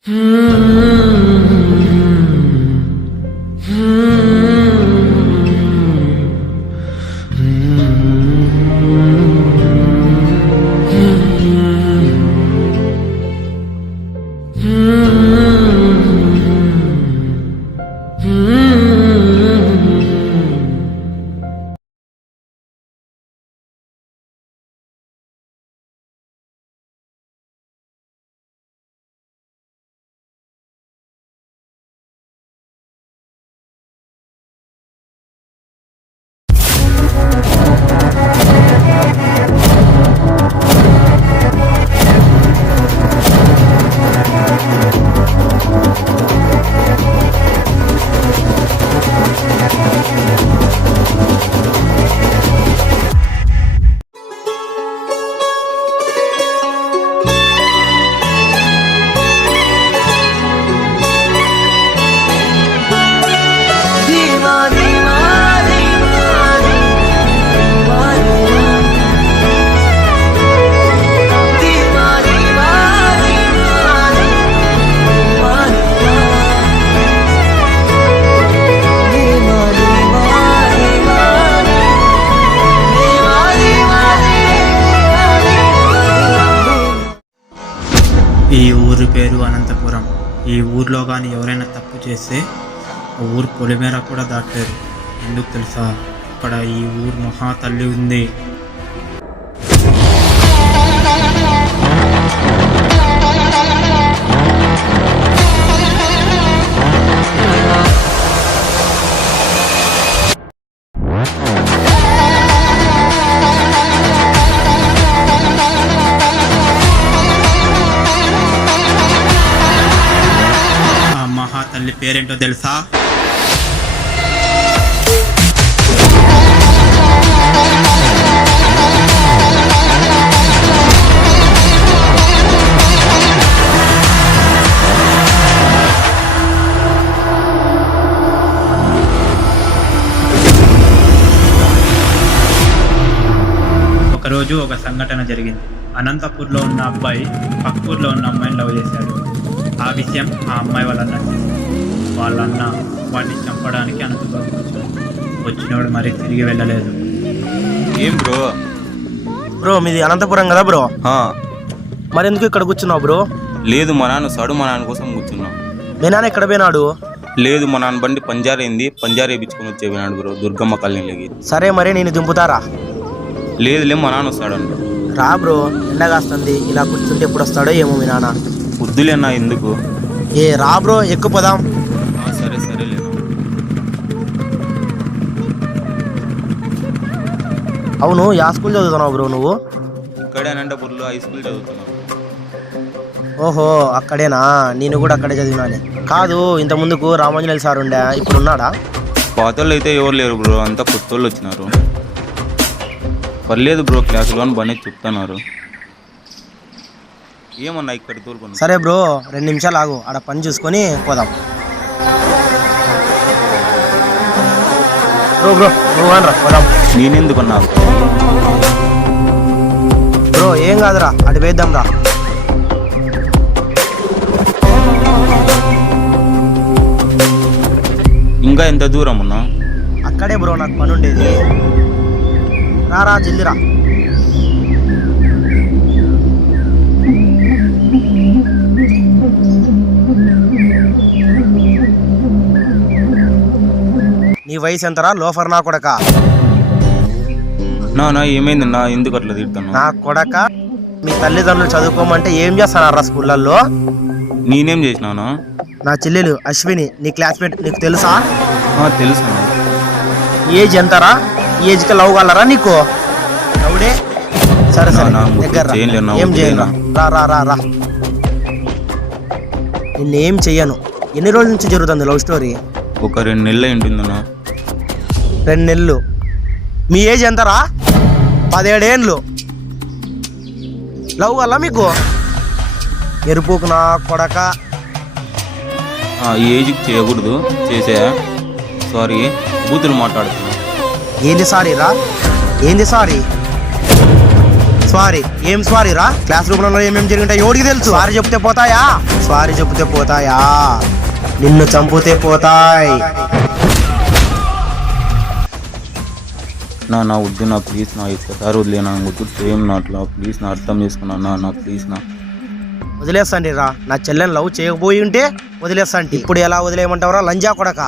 ఈ ఊరి పేరు అనంతపురం. ఈ ఊర్లో కానీ ఎవరైనా తప్పు చేస్తే ఊరు పొలిమేర కూడా దాటారు. ఎందుకు తెలుసా? ఇక్కడ ఈ ఊరు మహాతల్లి ఉంది. మహాతల్లి పేరేంటో తెలుసా? ఒకరోజు ఒక సంఘటన జరిగింది. అనంతపూర్లో ఉన్న అబ్బాయి పక్కూర్లో ఉన్న అమ్మాయిని లవ్ చేశాడు. ఆ విషయం ఆ అమ్మాయి వాళ్ళన్న వాళ్ళన్న వాడిని చంపడానికి అనంతపురం వచ్చాడు. వచ్చినోడు మరి తిరిగి వెళ్ళలేదు. ఏం బ్రో మీది అనంతపురం కదా బ్రో? మరి ఎందుకు ఇక్కడ కూర్చున్నావు బ్రో? లేదు, మా నాన్న సడు మా నాన్న కోసం కూర్చున్నా. మీ నాన్న ఎక్కడ పోయినాడు? లేదు, మా నాన్న బండి పంజార్ అయింది, పంజార్ వేయించుకొని వచ్చే పోయినాడు బ్రో, దుర్గమ్మ కాలనీలోకి. సరే మరి నేను దింపుతారా? లేదు, మా నాన్న వస్తాడు. రా బ్రో, ఎండ కాస్తుంది, ఇలా కూర్చుంటే ఎప్పుడు వస్తాడో ఏమో మీ నాన్న. వద్దులే అన్న, ఎందుకు? రా బ్రో, ఎక్కుపోదాం. సరే సరేలేనా. అవును, యా స్కూల్ చదువుతున్నావు బ్రో నువ్వు? ఇక్కడే అనంతపూర్లో హై స్కూల్ చదువుతున్నావు. ఓహో, అక్కడేనా? నేను కూడా అక్కడే చదివినానే. కాదు, ఇంత ముందుకు రామాంజనేయులు సార్ ఉండే, ఇప్పుడు ఉన్నాడా? పాతోళ్ళు అయితే ఎవరు లేరు బ్రో, అంతా కొత్త వాళ్ళు వచ్చినారు. పర్లేదు బ్రో, క్లాసులో బాగానే చెప్తున్నారు. ఏమన్నా ఇక్కడ తోలుకున్నా. సరే బ్రో, 2 నిమిషాలు ఆగు, ఆడ పని చూసుకొని పోదాం. బ్రో బ్రో నువ్వు అనరా పోదాం. నేనెందుకన్నా బ్రో? ఏం కాదురా, అటు వేద్దాం రా. ఇంకా ఎంత దూరం ఉన్నా? అక్కడే బ్రో, నాకు పని ఉండేది. రా జల్దిరా. నీ వయసు ఎంతరా లోఫర్ నా కొడక? నా ఏమైందన్నా, ఎందుకు అట్లా తిడతాను? నా కొడక, మీ తల్లిదండ్రులు చదువుకోమంటే ఏం చేస్తానారా స్కూళ్ళల్లో? నేనేం చేసినానా? నా చెల్లెలు అశ్విని, నీ క్లాస్మేట్, నీకు తెలుసా? తెలుసు. ఏజ్ ఎంతరా? ఏజ్కి లవ్ కాలరా నీకు? లవ్డే. సరే సరే, దగ్గర ఏం చేయను. రా నిన్నేం చెయ్యను. ఎన్ని రోజుల నుంచి జరుగుతుంది లవ్ స్టోరీ? ఒక 2 నెలలు ఏంటిందన్నా. 2 నెలలు? మీ ఏజ్ ఎంతరా? 17 ఏండ్లు. లవ్ వల్ల మీకు? ఎరుపుకు నా కొడక. ఈ ఏజ్కి చేయకూడదు, చేసా. సారీ, బూతులు మాట్లాడుతున్నా. ఏంది సారీ రా? ఏంది సారీ? సారీ ఏం సారీ రా? క్లాస్ రూమ్లో ఏమేమి జరిగింటాయి ఎవరికి తెలుసు? సారీ చెప్తే పోతాయా? సారీ చెబితే పోతాయా? నిన్ను చంపితే పోతాయి. నా వద్దు నా ప్లీజ్ నా ఒక్కసారి వదిలేనా వద్దు సేమ్ నా అట్లా ప్లీజ్ నా అర్థం చేసుకున్నా నా ప్లీజ్ నా వదిలేస్తాండి రా. నా చెల్లెని లవ్ చేయకపోయి ఉంటే వదిలేస్తాండి. ఇప్పుడు ఎలా వదిలేయమంటావురా లంజా కొడక?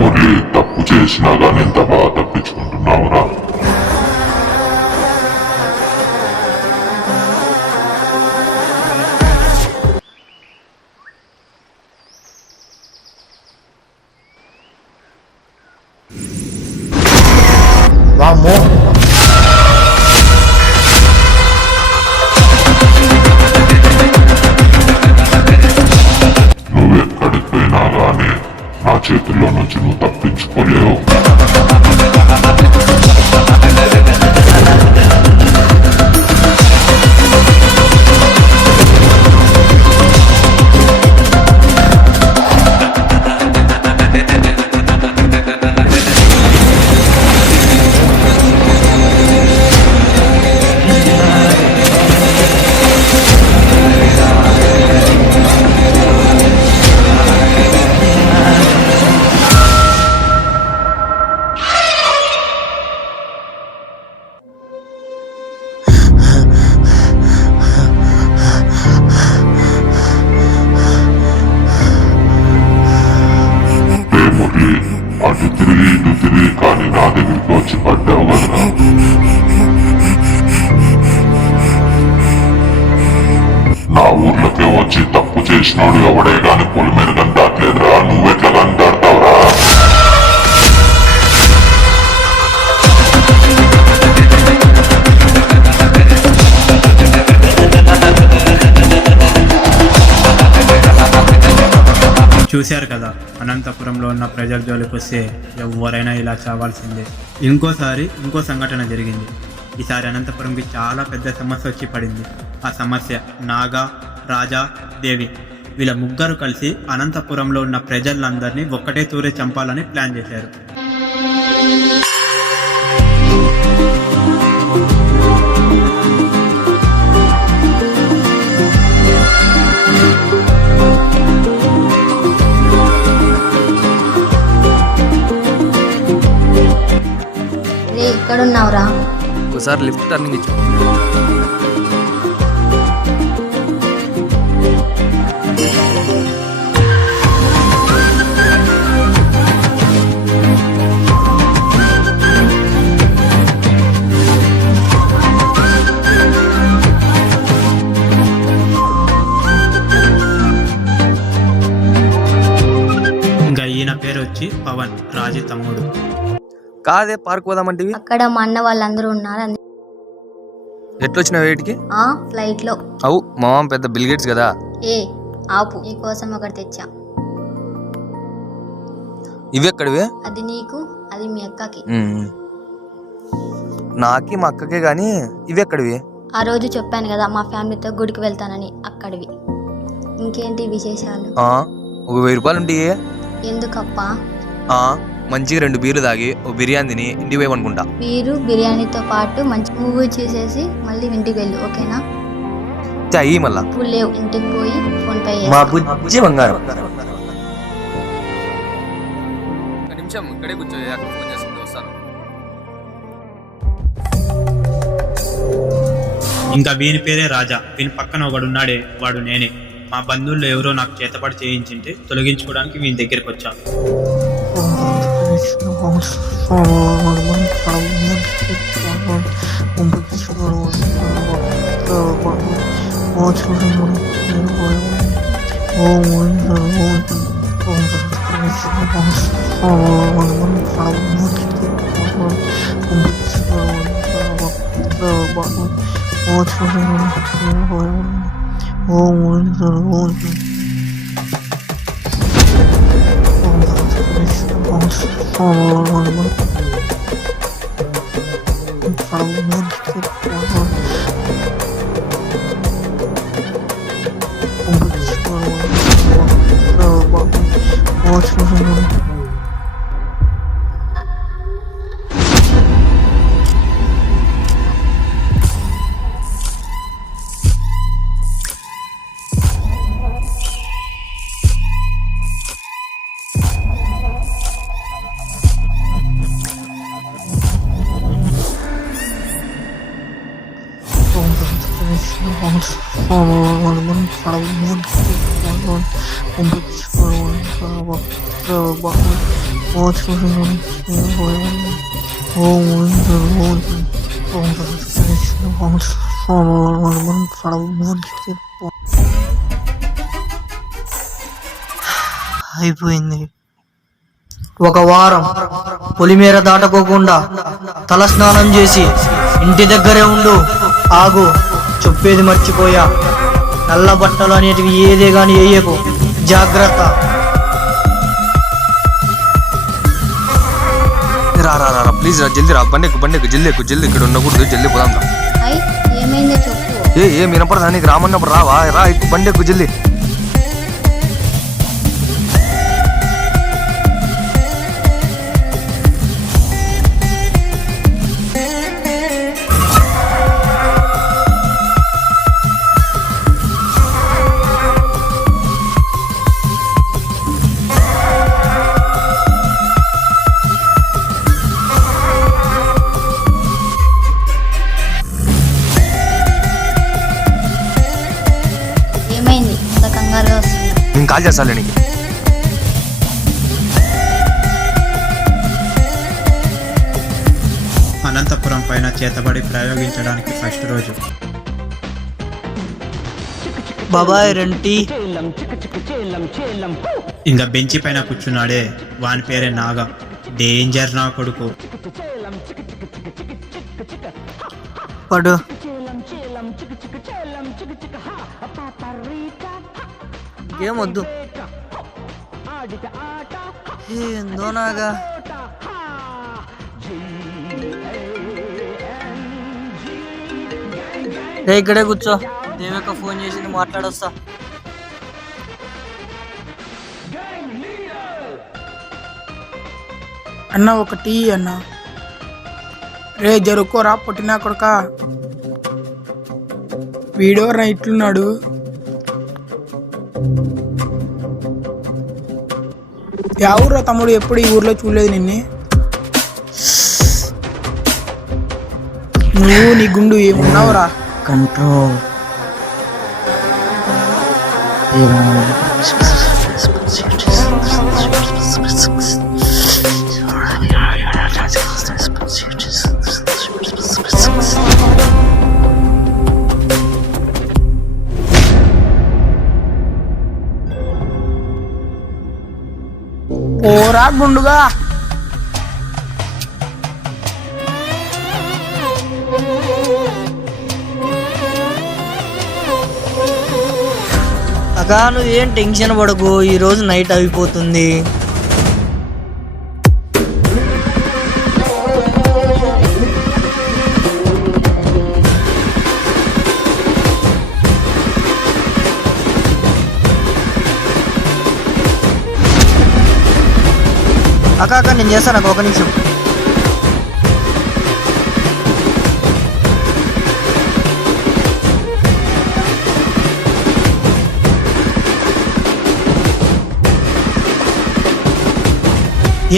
మురళి తప్పు చేసినా కానీ ఎంత బాగా తప్పించుకుంటున్నావురా. వామ్మో, నువ్వెక్కడికి పోయినా కానీ నా చేతుల్లో నుంచి నువ్వు తప్పించుకోలేవు. అటు తిరిగి ఇటు తిరిగి కానీ నా దగ్గరికి వచ్చి పడ్డావు కదా. నా ఊర్లోకే వచ్చి తప్పు చేసినోడు ఎవడే గాని పొలి మీద కంటాట్లేదురా. నువ్వెట్లా కంటాడతావురా? చూశారు కదా, అనంతపురంలో ఉన్న ప్రజల జోలికి వస్తే ఎవరైనా ఇలా చావాల్సిందే. ఇంకో సంఘటన జరిగింది. ఈసారి అనంతపురంకి చాలా పెద్ద సమస్య వచ్చి పడింది. ఆ సమస్య నాగా, రాజా, దేవి వీళ్ళ ముగ్గురు కలిసి అనంతపురంలో ఉన్న ప్రజలందరినీ ఒక్కటే తూరే చంపాలని ప్లాన్ చేశారు. ఎక్కడున్నావురా? ఒకసారి లిఫ్ట్ టర్నింగ్ ఇచ్చు. ఇంకా ఈయన పేరు వచ్చి పవన్, రాజీ తమ్ముడు. కాదే పార్క్ పోదామంటివి? అక్కడ మా అన్న వాళ్ళందరూ ఉన్నారు. ఎట్లొచ్చిన వేటికి? ఫ్లైట్ లో. అవు మా మామ పెద్ద బిల్గేట్స్ కదా. ఏ ఆపు, నీకోసం ఒకటి తెచ్చా. ఇవి ఎక్కడివే? అది నీకు, అది మీ అక్కకి. నాకి మా అక్కకే గాని ఇవి ఎక్కడివి? ఆ రోజు చెప్పాను కదా మా ఫ్యామిలీతో గుడికి వెళ్తానని, అక్కడివి. ఇంకేంటి విశేషాలు? ఒక 1000 రూపాయలు ఉంటాయి. ఎందుకప్పా? మంచిగా 2 బీర్లు తాగి ఓ బిర్యానీ తిని ఇంటికి పోయి అనుకుంటా. మీరు బిర్యానీతో పాటు మంచి మూవీ చూసేసి మళ్ళీ ఇంటికి వెళ్ళు, ఓకేనా? అయ్యి మళ్ళా ఇప్పుడు లేవు, ఇంటికి పోయి ఫోన్ పే మా బుజ్జి బంగారం. ఒక నిమిషం ఇక్కడే కూర్చో, అక్క ఫోన్ చేస్తుంది, వస్తాను. ఇంకా వీని పేరే రాజా. వీని పక్కన ఒకడున్నాడే, వాడు నేనే. మా బంధువుల్లో ఎవరో నాకు చేతపాటు చేయించింటే తొలగించుకోవడానికి వీని దగ్గరికి వచ్చా. అయిపోయింది. ఒక వారం పొలిమేర దాటకోకుండా తల స్నానం చేసి ఇంటి దగ్గరే ఉండు. ఆగు, చెప్పేది మర్చిపోయా. నల్ల బట్టలు అనేటివి ఏదే గాని వేయకు, జాగ్రత్త. రా రా రా ప్లీజ్ రా, జల్దీ రా, బండెక్కు జల్దీ ఇక్కడ ఉండకూడదు, జల్దీ పోదాం రా. అయ్యి ఏమైందో చెప్పు. ఏం వినపడదా నీకు? రామన్నప్పుడు రావా, రా ఎక్కు, బండెక్కు జల్దీ. ఏమైంది అంత కంగారుగా వస్తుంది? నేను కాల్ చేస్తాను నీకు. అనంతపురం పైన చేతబడి ప్రయోగించడానికి ఫస్ట్ రోజు. బాబాయ్ రెంటి ఇంకా బెంచి పైన కూర్చున్నాడే, వాని పేరే నాగా. డేంజర్ నా కొడుకు. పడు. ఏమొద్దు, ఏందో నాగా. ఇక్కడే కూర్చో, దేవక్క ఫోన్ చేసింది, మాట్లాడొస్తా. అన్న ఒక టీ అన్న. రే జరుక్కోరా పుట్టినా కొడుక. వీడెవరా ఇట్లున్నాడు? యా ఊర్రా తమ్ముడు? ఎప్పుడు ఈ ఊర్లో చూడలేదు నిన్ను. నువ్వు నీ గుండు ఏమున్నావురా? కంట్రోల్. ఓరా గుండుగా. అక్క నువ్వేం టెన్షన్ పడకు, ఈరోజు నైట్ అయిపోతుంది. అక్క నేను చేస్తాను, నాకు ఒక నిమిషం.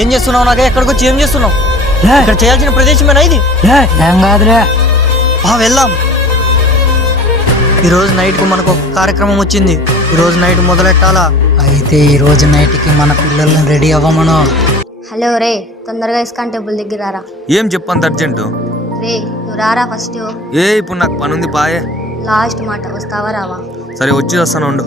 ఏం చేస్తున్నావు? నాకే ఎక్కడికి వచ్చి ఏం చేస్తున్నావు? ఇక్కడ చేయాల్సిన ప్రదేశమేనా ఇది? ఏం కాదులే, వెళ్దాం. ఈరోజు నైట్కు మనకు ఒక కార్యక్రమం వచ్చింది. ఈరోజు నైట్ మొదలెట్టాలా? అయితే ఈ రోజు నైట్కి మన పిల్లల్ని రెడీ అవ్వమను. హలో రే, తొందరగా ఇస్కాన్ టెంపుల్ దగ్గర రారా. ఏం చెప్పంత అర్జెంటు? రే నువ్వు రారా ఫస్ట్. ఇప్పుడు నాకు పని ఉంది, పాయే. లాస్ట్ మాట, వస్తావా రావా? సరే వచ్చి వస్తాను ఉండు.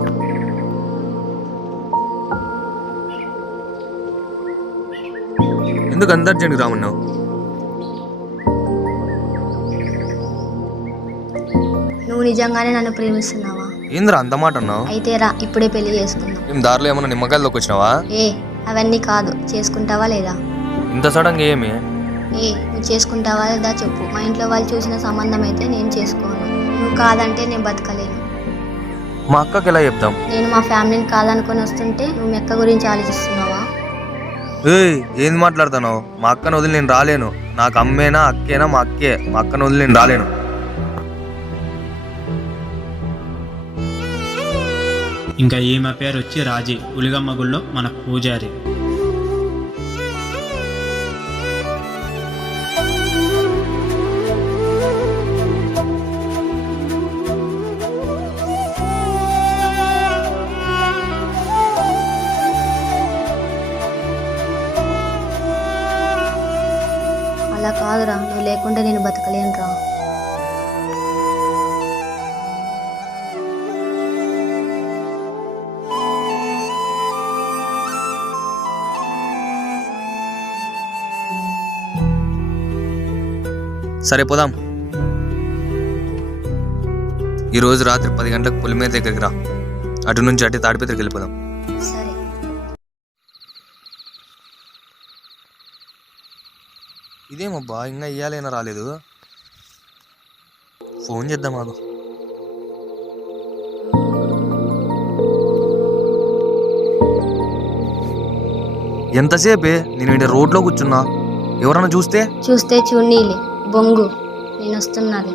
ఎందుకు అంత అర్జెంట్గా రామన్నావు? నువ్వు నిజంగానే నన్ను ప్రేమిస్తున్నావా? ఏంద్రా అంత మాట అన్నావు? అయితే రా, ఇప్పుడే పెళ్లి చేసుకుందాం. ఏం దారిలో ఏమన్నా నిమ్మకాయల్లోకి వచ్చినావా? అవన్నీ కాదు, చేసుకుంటావా లేదా? ఇంత సడన్గా ఏమి? నువ్వు చేసుకుంటావా లేదా చెప్పు. మా ఇంట్లో వాళ్ళు చూసిన సంబంధం అయితే నేను చేసుకోను. నువ్వు కాదంటే నేను బతకలేను. మా అక్కకి ఎలా చెప్తాం? నేను మా ఫ్యామిలీని కాదనుకొని వస్తుంటే నువ్వు మీ అక్క గురించి ఆలోచిస్తున్నావా? ఏం మాట్లాడుతున్నావు? మా అక్కను వదిలి నేను రాలేను. నాకు అమ్మేనా అక్కేనా? మా అక్కే. మా అక్కను వదిలి నేను రాలేను. ఇంకా ఈమె పేరు వచ్చి రాజీ, ఉలిగమ్మ గుళ్ళో మన పూజారి. అలా కాదురా, నువ్వు లేకుంటే నేను బతకలేనురా. సరే పోదాం. ఈరోజు రాత్రి 10 గంటలకు పులిమేర దగ్గరికి రా. అటు నుంచి అటు తాడిపత్రికి వెళ్ళిపోదాం. సరే. ఇదేమబ్బా ఇంకా ఇయ్యాలైనా రాలేదు. ఫోన్ చేద్దాం మాకు. ఎంతసేపే నేను ఇంటి రోడ్లో కూర్చున్నా. ఎవరన్నా చూస్తే చూడనీలే, బొంగు, నేను వస్తున్నాలే.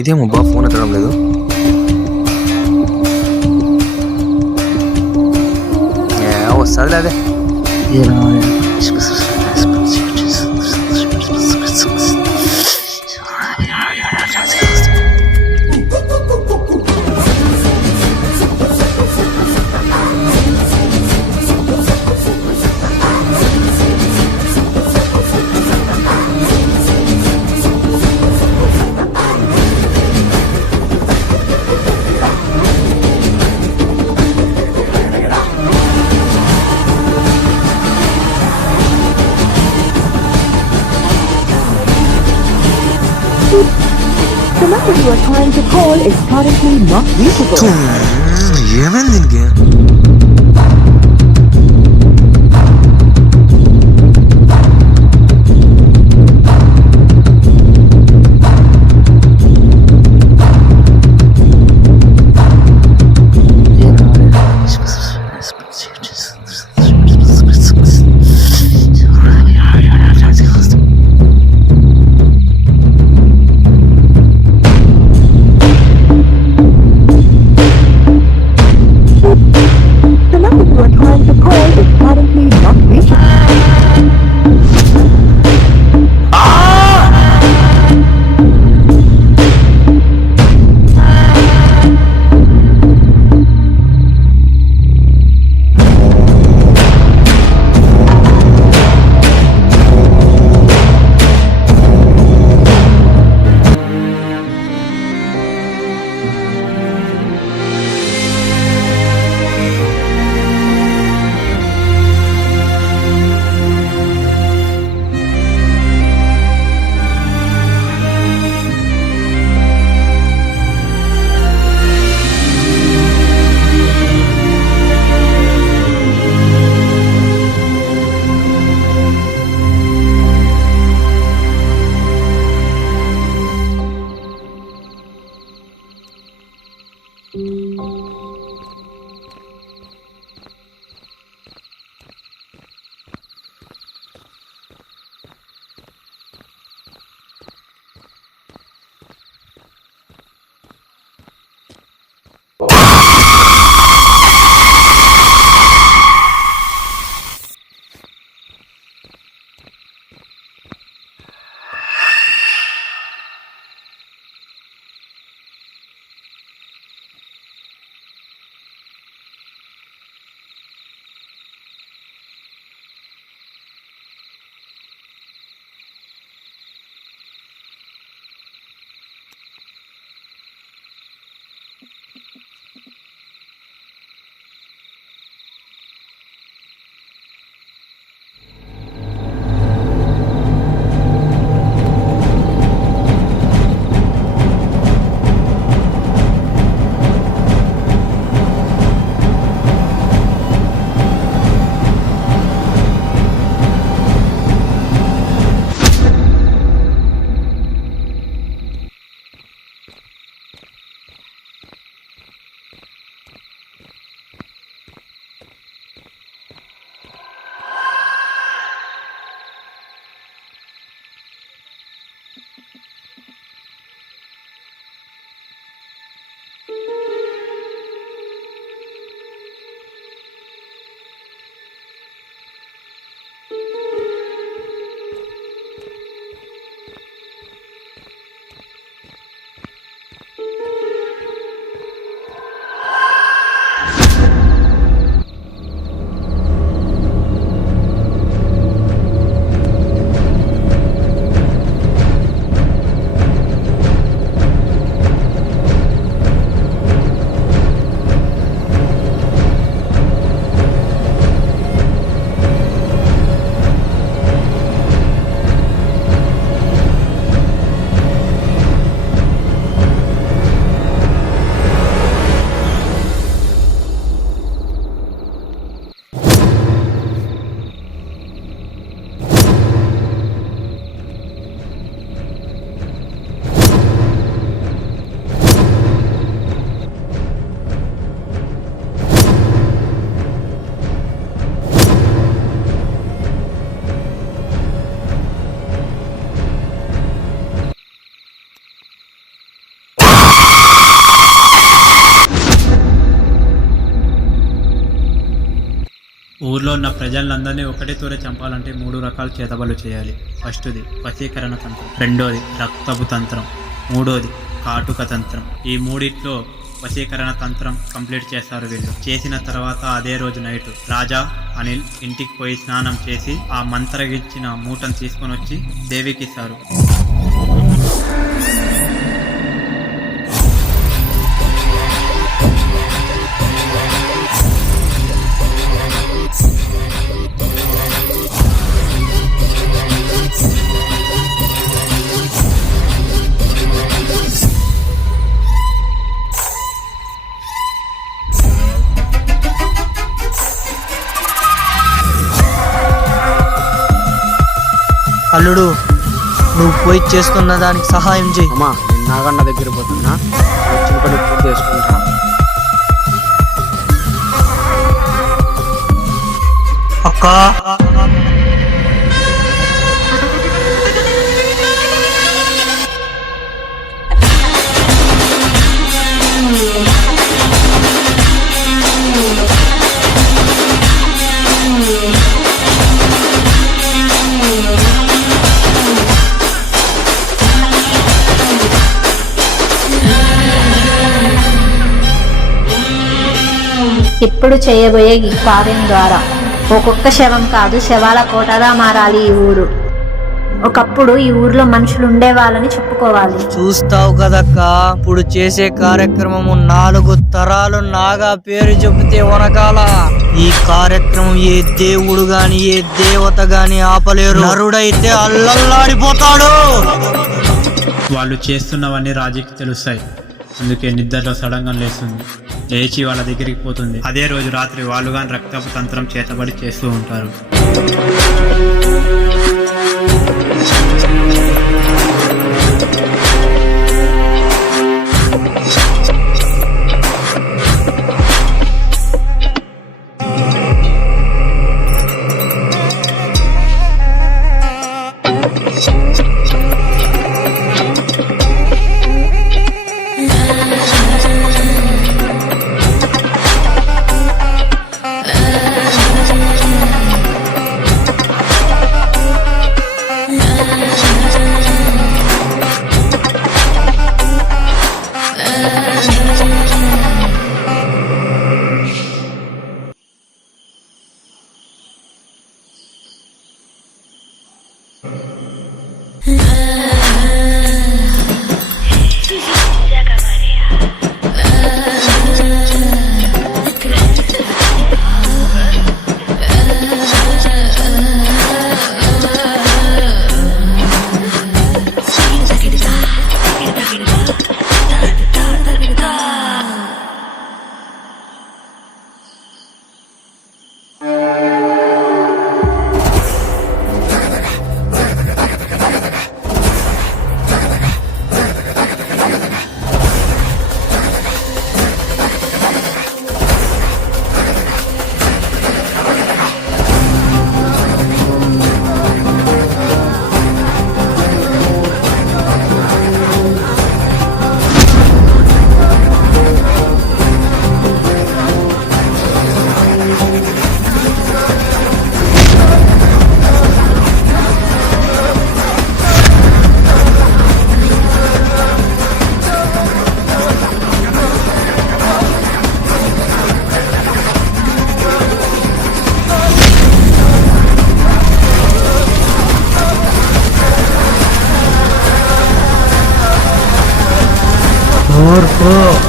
ఇదేమబ్బా ఫోన్ ఎత్తడం లేదు. వస్తుంది అదే. The number you are trying to call is currently not reachable. ఏమైంది దీనికి? ఊర్లో ఉన్న ప్రజలందరినీ ఒకటే తూర చంపాలంటే 3 రకాల చేతబడులు చేయాలి. ఫస్ట్ది వశీకరణ తంత్రం, రెండోది రక్తపు తంత్రం, మూడోది కాటుక తంత్రం. ఈ మూడిట్లో వశీకరణ తంత్రం కంప్లీట్ చేస్తారు వీళ్ళు. చేసిన తర్వాత అదే రోజు నైట్ రాజా అనిల్ ఇంటికి పోయి స్నానం చేసి ఆ మంత్రగిచ్చిన మూటను తీసుకొని వచ్చి దేవికి ఇస్తారు. అల్లుడు, నువ్వు పోయి చేస్తున్న దానికి సహాయం చేయి. అమ్మా, నేను నాగన్న దగ్గర పోతున్నా, వచ్చిన పని పూర్తి చేసుకుంటా. అక్క, ఇప్పుడు చేయబోయే ఈ కార్యం ద్వారా ఒక్కొక్క శవం కాదు, శవాల కోటగా మారాలి ఈ ఊరు. ఒకప్పుడు ఈ ఊర్లో మనుషులు ఉండేవాళ్ళని చెప్పుకోవాలి. చూస్తావు కదక్క, ఇప్పుడు చేసే కార్యక్రమము 4 తరాలు నాగా పేరు చెబితే వనకాల. ఈ కార్యక్రమం ఏ దేవుడు గాని ఏ దేవత గాని ఆపలేరు. నరుడైతే అల్లల్లాడిపోతాడు. వాళ్ళు చేస్తున్నవన్నీ రాజీకి తెలుస్తాయి. అందుకే నిద్రలో సడన్గా లేస్తుంది. లేచి వాళ్ళ దగ్గరికి పోతుంది. అదే రోజు రాత్రి వాళ్ళు కానీ రక్తపు తంత్రం చేతబడి చేస్తూ ఉంటారు.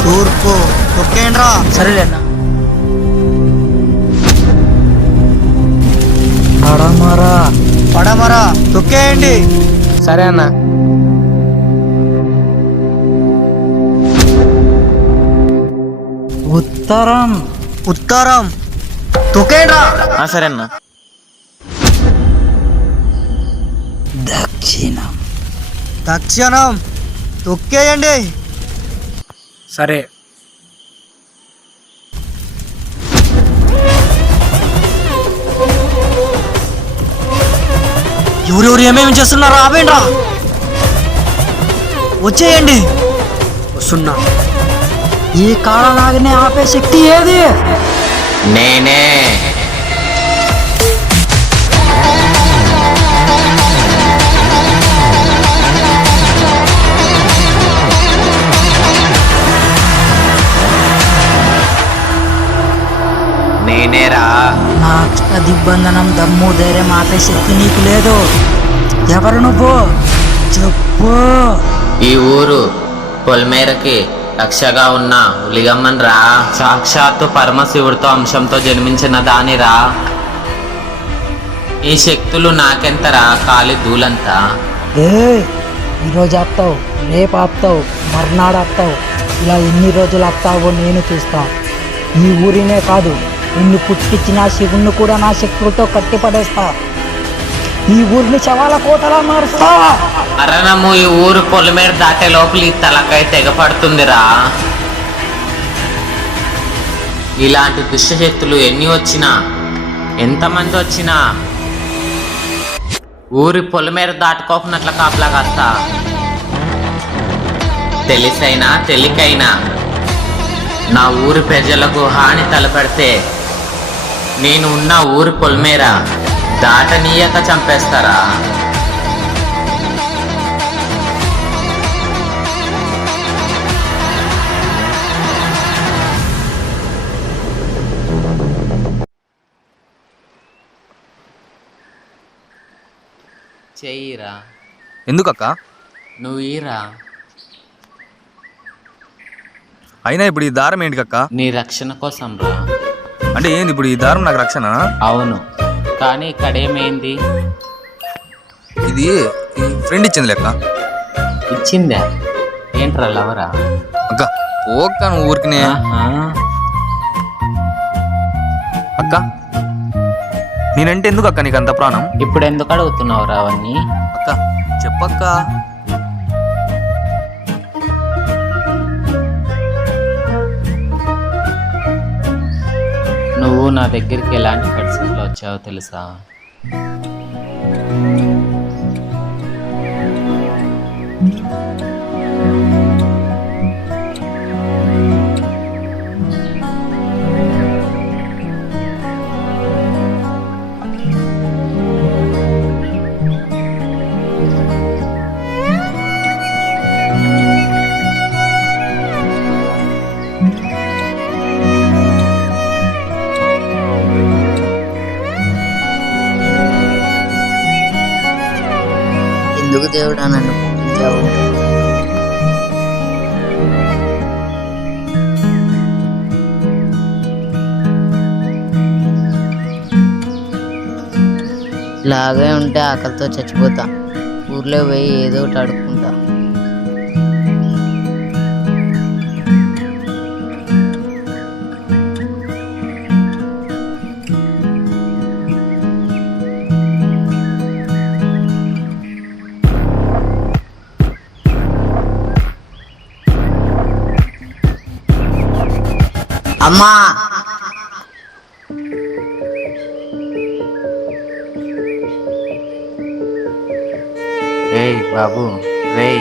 తూర్పు తొక్కేండ్రా. సరేలేనా. పడమరా తొక్కేయండి. సరే అన్న. ఉత్తరం తొక్కేండ్రా. సరే అన్న. దక్షిణం తొక్కేయండి. సరే. ఎవరెవరు ఏమేమి చేస్తున్నారా? ఆపేండ్రా. వచ్చేయండి. వస్తున్నా. ఈ కాళనాగిని ఆపే శక్తి ఏది? నేనే. బంధనం దమ్ము ధైర్యం ఆపే శక్తి నీకు లేదు. ఎవరు నువ్వు చెప్పు. ఈ ఊరు పొలిమేరకి రక్షగా ఉన్న ఉలిగమ్మన్ రా. సాక్షాత్తు పరమశివుడితో అంశంతో జన్మించిన దానిరా. ఈ శక్తులు నాకెంతరా, కాలి ధూలంతా. ఈరోజు ఆపుతావు, రేపు ఆపుతావు, మర్నాడు ఆపుతావు. ఇలా ఎన్ని రోజులు ఆపుతావో నేను చూస్తా. ఈ ఊరినే కాదు, నిన్ను పుట్టించిన శివుణ్ణి కూడా నా శక్తులతో కట్టిపడేస్తా. ఈ ఊరిని శవాల కోటలా మారుస్తా. మరణము ఈ ఊరు పొలిమేర దాటే లోపల ఈ తలకాయ తెగపడుతుందిరా. ఇలాంటి దుష్టశక్తులు ఎన్ని వచ్చినా, ఎంతమంది వచ్చినా ఊరి పొలిమేర దాటుకోకున్నట్ల కాపలా కాస్తా. తెలిసైనా తెలికైనా నా ఊరి ప్రజలకు హాని తలపెడితే నేను ఉన్న ఊరి పొలిమేర దాటనీయక చంపేస్తారా. చెయ్యిరా. ఎందుకక్క? నువ్వు ఈరా. అయినా ఇప్పుడు ఈ దారం ఏంటికక్క? నీ రక్షణ కోసం రా. అంటే ఏంది ఇప్పుడు ఈ దారం నాకు రక్షణ? అవును, కానీ ఇక్కడ ఏమైంది? ఇది ఫ్రెండ్ ఇచ్చింది లెక్క. ఇచ్చిందా? ఏంట్రా లవరా? అక్క ఓక్క నువ్వు ఊరికి. అక్క నేనంటే ఎందుకు అక్క నీకు అంత ప్రాణం? ఇప్పుడు ఎందుకు అడుగుతున్నావురా అవన్నీ? అక్క చెప్పక్క. నువ్వు నా దగ్గరికి ఎలాంటి పరిస్థితుల్లో వచ్చావో తెలుసా? ఎందుకు దేవుడా నన్ను పుట్టించావు? ఇలాగే ఉంటే ఆకలితో చచ్చిపోతా. ఊర్లో పోయి ఏదో ఒకటి అడుక్కుంటా. అమ్మా ఏయ్ బాబు, రేయ్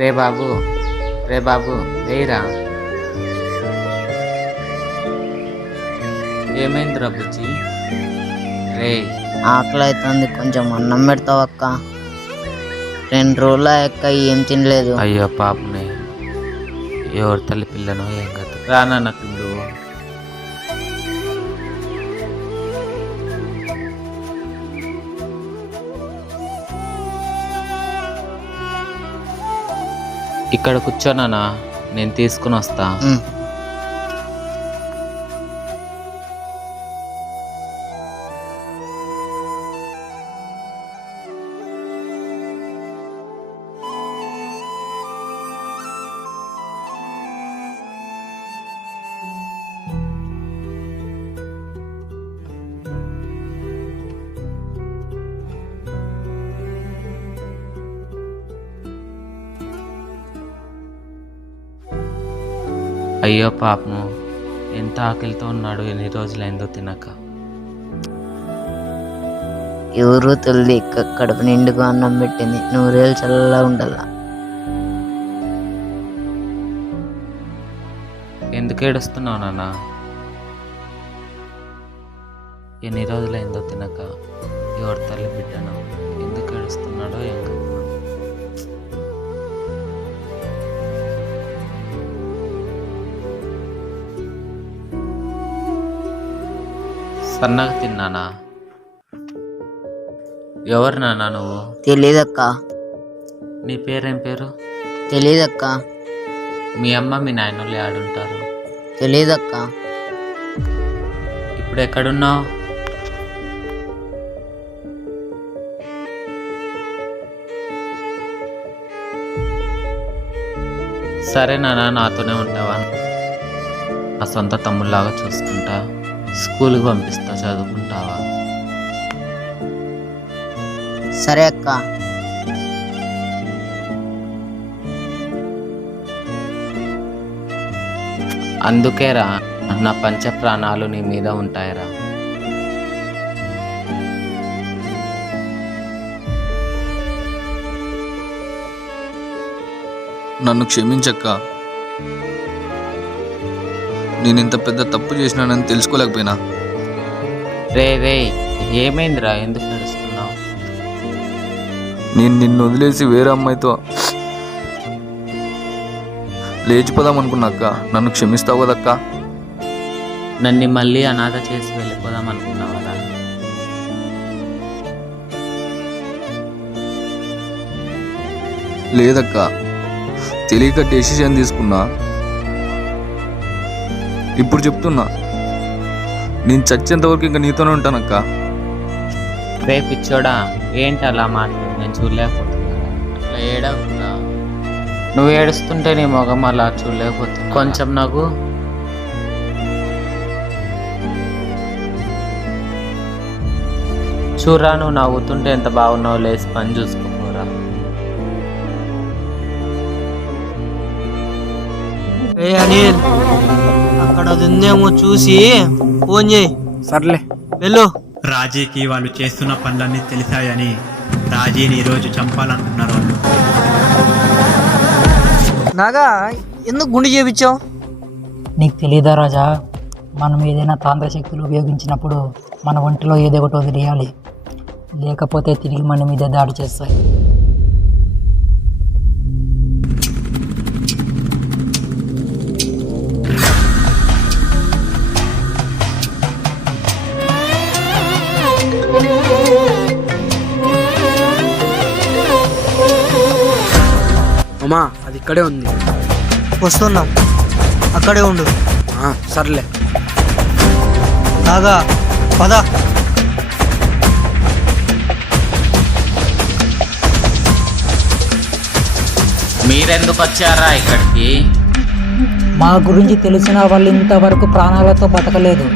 రే బాబు, రే బాబు రేరా. ఏమైందిరా బుజ్జి? రే ఆకలి అవుతుంది, కొంచెం అన్నం పెడతావు అక్క? 2 రోజుల అక్క ఏం తినలేదు. అయ్యో పాపనే, ఎవరి తల్లి పిల్లనో ఏం కదా. రానా నాకు ఇక్కడ కూర్చోనా, నేను తీసుకుని వస్తా. అయ్యో పాపము, ఎంత ఆకలితో ఉన్నాడు, ఎన్ని రోజులైందో తినక. ఎవరు తల్లి కడుపు నిండుగా అన్నం పెట్టింది, 100 ఏళ్ళు చల్లగా ఉండాల. ఎందుకు ఏడుస్తున్నావు నాన్న? ఎన్ని రోజులైందో తినక, ఎవరి తల్లి బిడ్డను ఎందుకు ఏడుస్తున్నాడో సన్నగా తిన్నానా? ఎవరు నాన్న నువ్వు? తెలీదక్క. నీ పేరేం పేరు? తెలీదక్క. మీ అమ్మ మీ నాయనోళ్ళు ఆడుంటారు? తెలీదక్క. ఇప్పుడు ఎక్కడున్నావు? సరే నాన్న, నాతోనే ఉంటావా? నా సొంత తమ్ముళ్ళలాగా చూసుకుంటా, స్కూల్కి పంపిస్తా, చదువుకుంటావా? సరే అక్క. అందుకేరా నా పంచ ప్రాణాలు నీ మీద ఉంటాయిరా. నన్ను క్షమించక్క. నేను ఇంత పెద్ద తప్పు చేసినానని తెలుసుకోలేకపోయినా. రే ఏమైందిరా? ఎందుకు నడుస్తున్నావు? నేను నిన్ను వదిలేసి వేరే అమ్మాయితో లేచిపోదాం అనుకున్నాక్క. నన్ను క్షమిస్తావు కదక్క? నన్ను మళ్ళీ అనాథ చేసి వెళ్ళిపోదాం అనుకున్నావా? లేదక్క, తెలియక డెసిషన్ తీసుకున్నా. ఇప్పుడు చెప్తున్నా, నేను చచ్చేంత వరకు ఇంకా నీతోనే ఉంటానక్క. రే పిచ్చోడా, ఏంటి అలా మాట్లాడు? నేను చూడలేకపోతున్నా. అట్లా ఏడవుతున్నా. నువ్వు ఏడుస్తుంటే నీ మొగం అలా చూడలేకపోతున్నా. కొంచెం నాకు చూరా, నువ్వు నవ్వుతుంటే ఎంత బాగున్నావు. లేసి పని చూసుకోపోరా. రే అనిల్, అక్కడ అది ఉందేమో చూసి ఫోన్ చేయి. సర్లే వెళ్ళు. రాజీకి వాళ్ళు చేస్తున్న పనులన్నీ తెలిసాయని రాజీని ఈరోజు చంపాలనుకున్నారు వాళ్ళు. నాగా ఎందుకు గుండు చేపించావు? నీకు తెలీదా రాజా, మనం ఏదైనా తాంత్ర శక్తులు ఉపయోగించినప్పుడు మన ఒంటిలో ఏదో ఒకటి వదిలేయాలి, లేకపోతే తిరిగి మన మీద దాడి చేస్తాయి. అమ్మా, అది ఇక్కడే ఉంది. వస్తున్నా, అక్కడే ఉండు. సర్లే. నాగా పద. మీరెందుకు వచ్చారా ఇక్కడికి? మా గురించి తెలిసిన వాళ్ళు ఇంతవరకు ప్రాణాలతో బతకలేదు.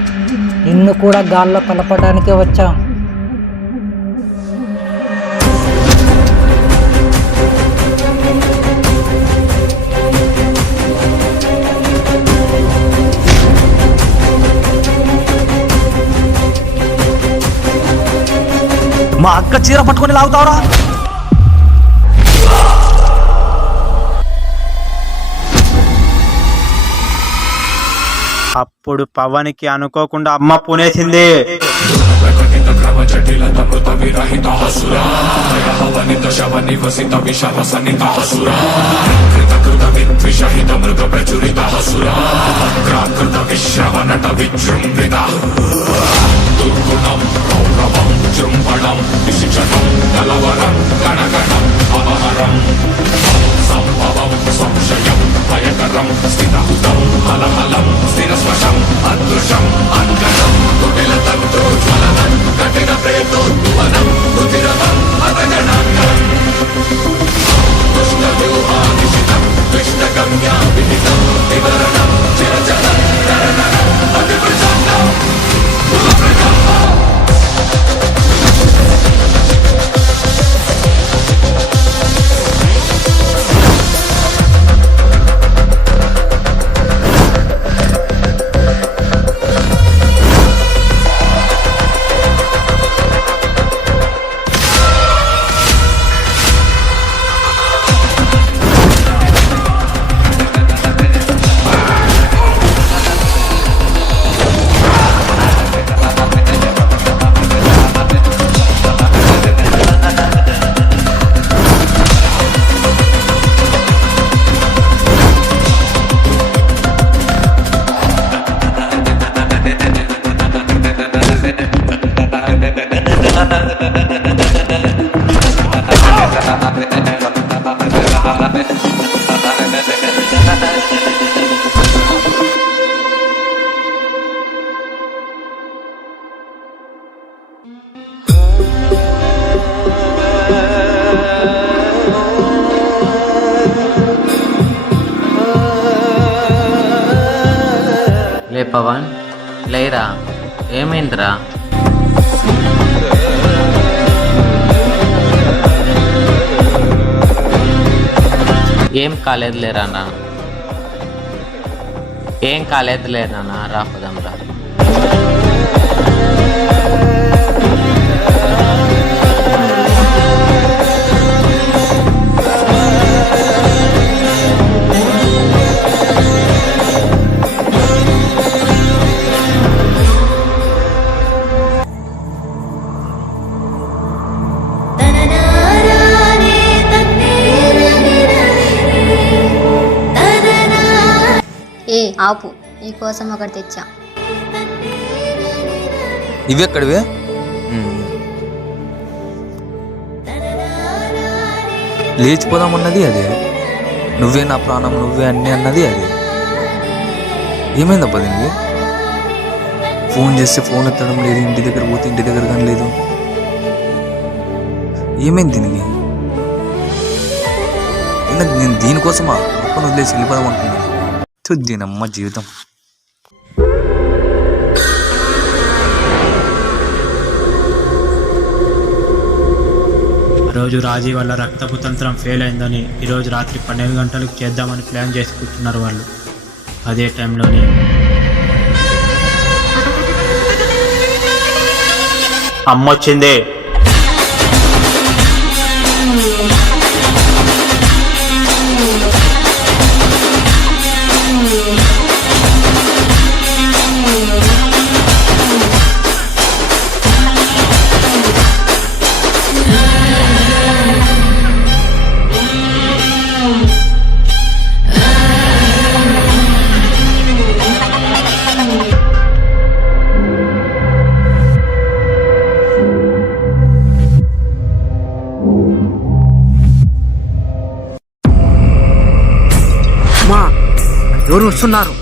నిన్ను కూడా గాల్లో కలపడానికే వచ్చాం. మా అక్క చీర పట్టుకొని లాగుతావరా? అప్పుడు పవన్కి అనుకోకుండా అమ్మ పూనేసింది. లే పవన్, లేరా, ఏమైందిరా? ఏం కాలేదులేరా అన్న, ఏం కాలేదులేనా, రా పదం రా. ఏ ఆపు, నీకోసం ఒకటి తెచ్చా. ఇవి ఎక్కడివే? లేచిపోదామన్నది అదే, నువ్వే నా ప్రాణం నువ్వే అన్నీ అన్నది అదే. ఏమైందబ్బా దీనికి? ఫోన్ చేస్తే ఫోన్ ఎత్తడం లేదు, ఇంటి దగ్గర పోతే ఇంటి దగ్గర కానీ లేదు. ఏమైంది దీనికి? నేను దీనికోసమా అక్కడ వదిలేసి వెళ్ళిపోదాం అనుకున్నాను. దీనమ్మ జీవితం. రోజు రాజీ వల్ల రక్తపు తంత్రం ఫెయిల్ అయిందని ఈరోజు రాత్రి 12 గంటలకు చేద్దామని ప్లాన్ చేసి కూర్చున్నారు వాళ్ళు. అదే టైంలోనే అమ్మొచ్చిందే. ఎవరు వస్తున్నారు?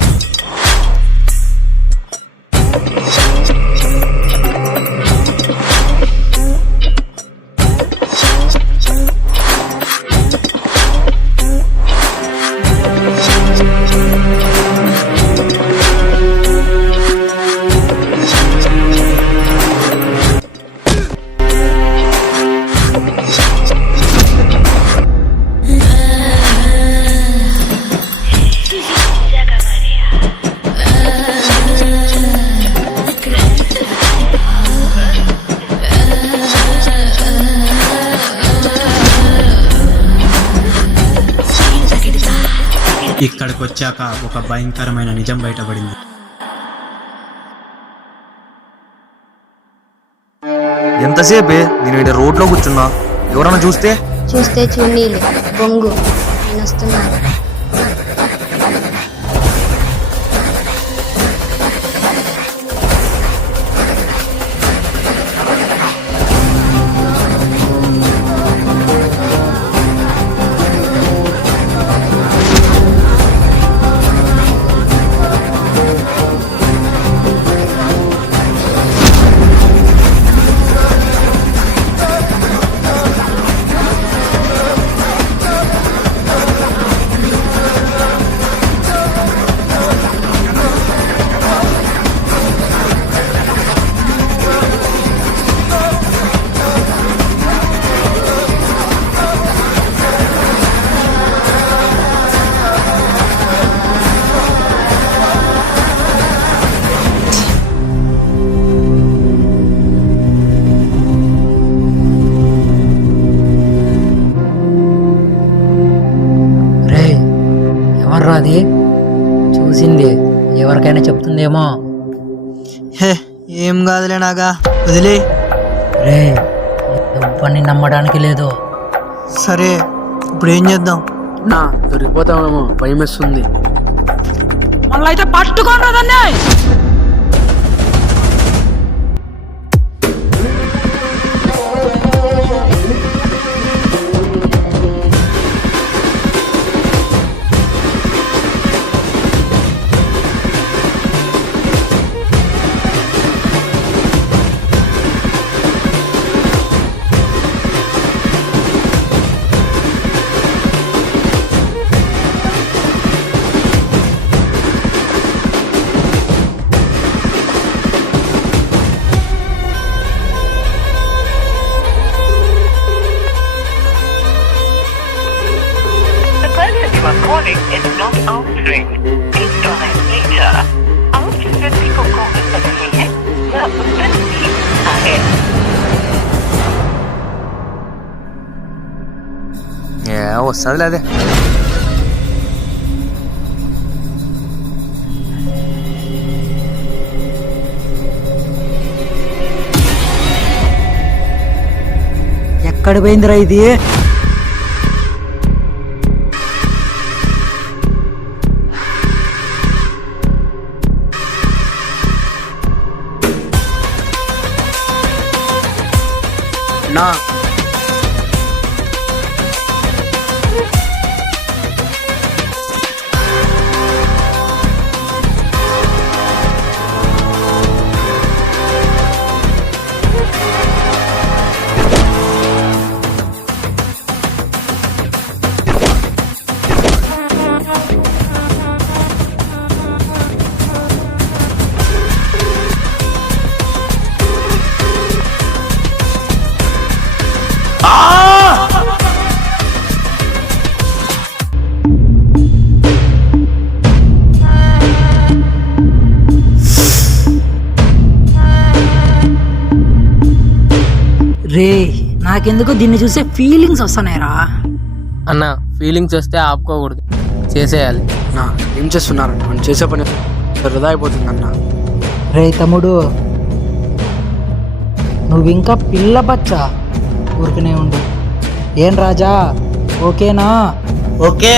ఇక్కడికి వచ్చాక ఒక భయంకరమైన నిజం బయటపడింది. ఎంతసేపే నేను ఇక్కడ రోడ్లో కూర్చున్నా, ఎవరన్నా చూస్తే చూడనీలే, బొంగు, నేను వస్తున్నాను. అది చూసింది ఎవరికైనా చెప్తుందేమో. హే, ఏం కాదులే నాగా, వదిలే. రే, ఎవరిని నమ్మడానికి లేదు. సరే, ఇప్పుడు ఏం చేద్దాం? నా దొరికిపోతామేమో, భయం వేస్తుంది. మళ్ళీ అయితే పట్టుకోండి దాన్ని. are calling is not answering. Please try later. आप जिस व्यक्ति को कॉल कर रहे हैं वह उत्तर नहीं देता है। వస్తుంది అదే. ఎక్కడ పోయిందిరా ఇది? నా రే నాకెందుకు దీన్ని చూసే ఫీలింగ్స్ వస్తున్నాయిరా. అన్న ఫీలింగ్స్ వస్తే ఆపుకోకూడదు, చేసేయాలి. నా ఏం చేస్తున్నారు? మనం చేసే పని వృధా అయిపోతుంది అన్న. రే తమ్ముడు, నువ్వు ఇంకా పిల్ల బచ్చా, ఊరికనే ఉండు. ఏం రాజా, ఓకేనా? ఓకే.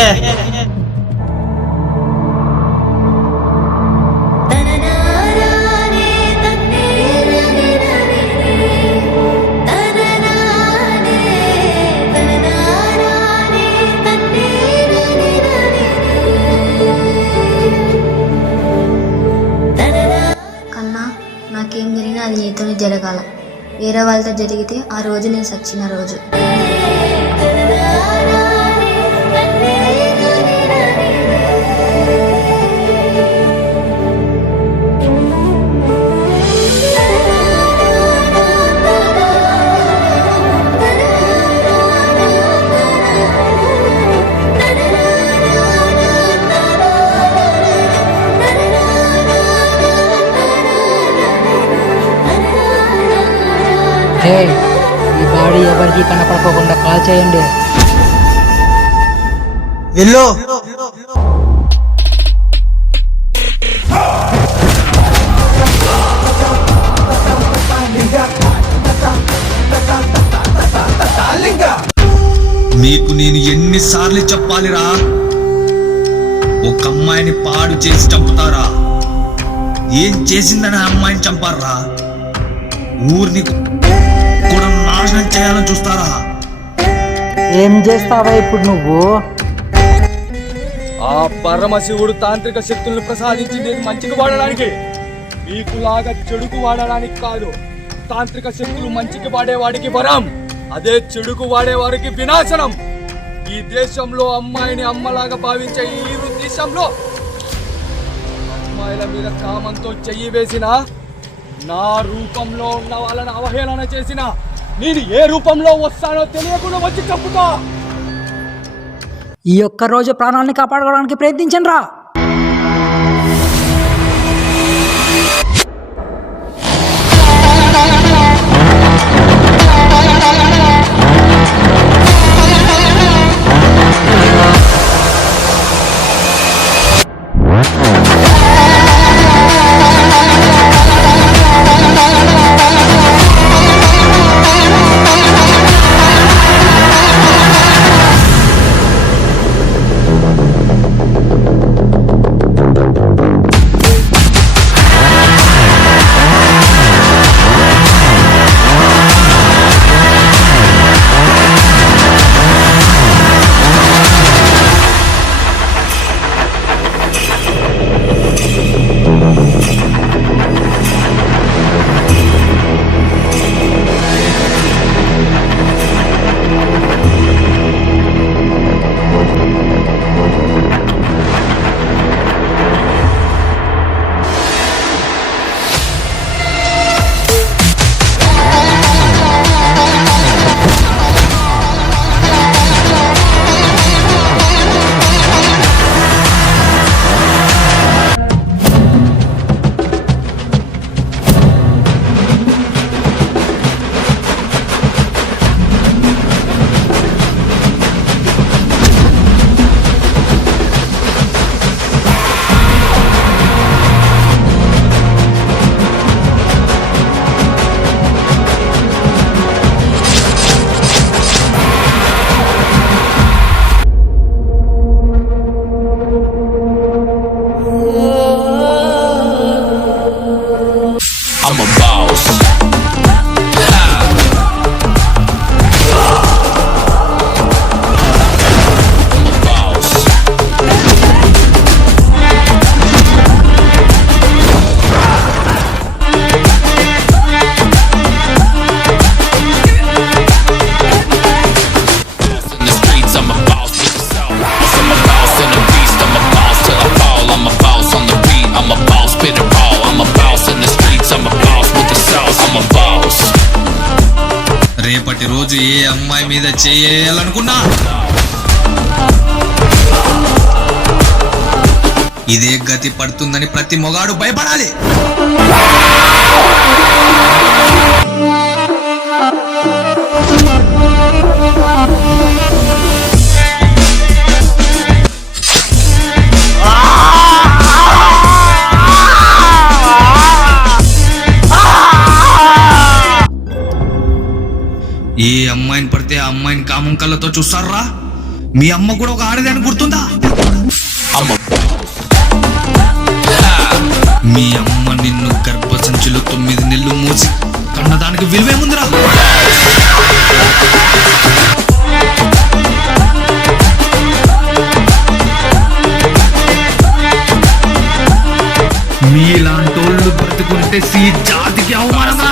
కన్నా, నాకేం జరిగినా అది నీతోనే జరగాల. వేరే వాళ్ళతో జరిగితే ఆ రోజు నేను సచ్చిన రోజు. రే ఈ బాడీ ఎవరికి కనపడకుండా కాల్ చేయండి. వెళ్ళు. మీకు నేను ఎన్నిసార్లు చెప్పాలిరా? ఒక అమ్మాయిని పాడు చేసి చంపుతారా? ఏం చేసిందని ఆ అమ్మాయిని చంపారా? ఊరిని కూడా నాశనం చేయాలని చూస్తారా? ఏం చేస్తావా ఇప్పుడు నువ్వు? ఆ పరమశివుడు తాంత్రిక శక్తులను ప్రసాదించింది మంచికి వాడడానికి, మీకులాగా చెడుకు వాడడానికి కాదు. తాంత్రిక శక్తులు మంచికి వాడేవాడికి వరం, అదే చెడుకు వాడేవారికి వినాశనం. ఈ దేశంలో అమ్మాయిని అమ్మలాగా భావించే ఈ దేశంలో అమ్మాయిల మీద కామంతో చెయ్యి వేసిన, నా రూపంలో ఉన్న వాళ్ళని అవహేళన చేసిన, నేను ఏ రూపంలో వస్తానో తెలియకుండా వచ్చి చంపుతా. ఈ ఒక్క రోజు ప్రాణాలని కాపాడుకోవడానికి ప్రయత్నించండి రా. రోజు ఏ అమ్మాయి మీద చేయాలనుకున్నా ఇదే గతి పడుతుందని ప్రతి మొగాడు భయపడాలి. ఏ అమ్మాయిని పడితే ఆ అమ్మాయిని కామం కళ్ళతో చూస్తారా? మీ అమ్మ కూడా ఒక ఆడది అని గుర్తుందా? మీ అమ్మ నిన్ను గర్భసంచిలో 9 నెలలు మూసి కన్నదానికి విలువేముందిరా? మీలాంటోళ్ళు బ్రతుకుంటే సీ జాతికి అవమానమా?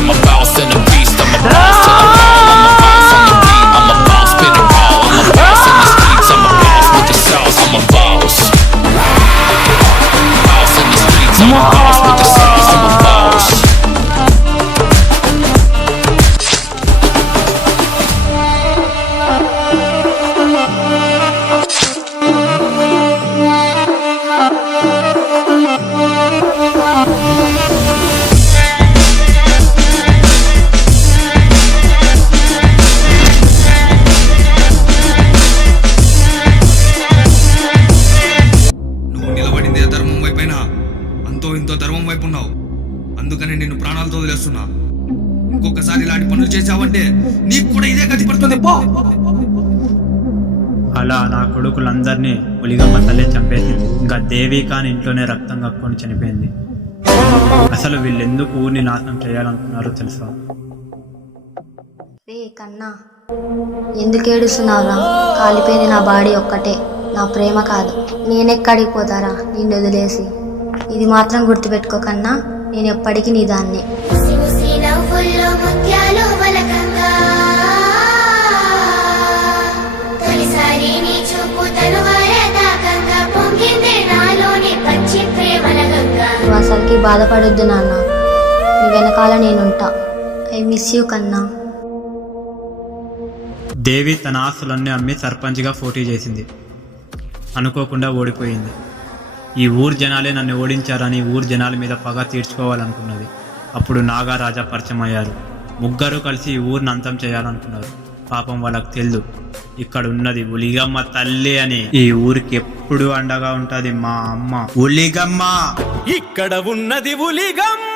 I'm a boss and a beast. I'm a boss till I fall. I'm a boss on the beat. I'm a boss spinning raw. I'm a boss in the streets. I'm a boss with the sauce. I'm a boss. Boss in the streets. I'm a boss with the sauce. I'm a boss. అందుకని నిన్ను ప్రాణాలతో వదిలేస్తున్నా. ఇంకొకసారి ఇలాంటి పనులు చేశావంటే నీకు కూడా ఇదే గతి పడుతుంది. పో. అలా నా కొడుకులందరినీ పులిగమ్మ తల్లి చంపేసింది. ఇంకా దేవి కాని ఇంట్లోనే రక్తం కక్కుని చనిపోయింది. అసలు వీళ్ళెందుకు ఊరిని నాశనం చేయాలనుకున్నారో తెలుసా? రే కన్నా, ఎందుకు ఏడుస్తున్నావురా? కాలిపోయింది నా బాడీ ఒక్కటే, నా ప్రేమ కాదు. నేనెక్కడికి పోతారా నిన్ను వదిలేసి? ఇది మాత్రం గుర్తుపెట్టుకో కన్నా, నేను ఎప్పటికీ నీ దాన్ని. నువ్వు అసలుకి బాధపడొద్దు నాన్న, నీ వెనకాల నేనుంటా. ఐ మిస్ యూ కన్నా. దేవి తన ఆస్తులన్నీ అమ్మి సర్పంచ్గా పోటీ చేసింది. అనుకోకుండా ఓడిపోయింది. ఈ ఊరు జనాలే నన్ను ఓడించారని ఊరు జనాల మీద పగ తీర్చుకోవాలనుకున్నది. అప్పుడు నాగారాజా పరిచయం అయ్యారు. ముగ్గురు కలిసి ఈ ఊరిని అంతం చేయాలనుకున్నారు. పాపం వాళ్ళకి తెలుసు ఇక్కడ ఉన్నది ఉలిగమ్మ తల్లి అని. ఈ ఊరికి ఎప్పుడు అండగా ఉంటది మా అమ్మ ఉలిగమ్మ. ఇక్కడ ఉన్నది ఉలిగమ్మ.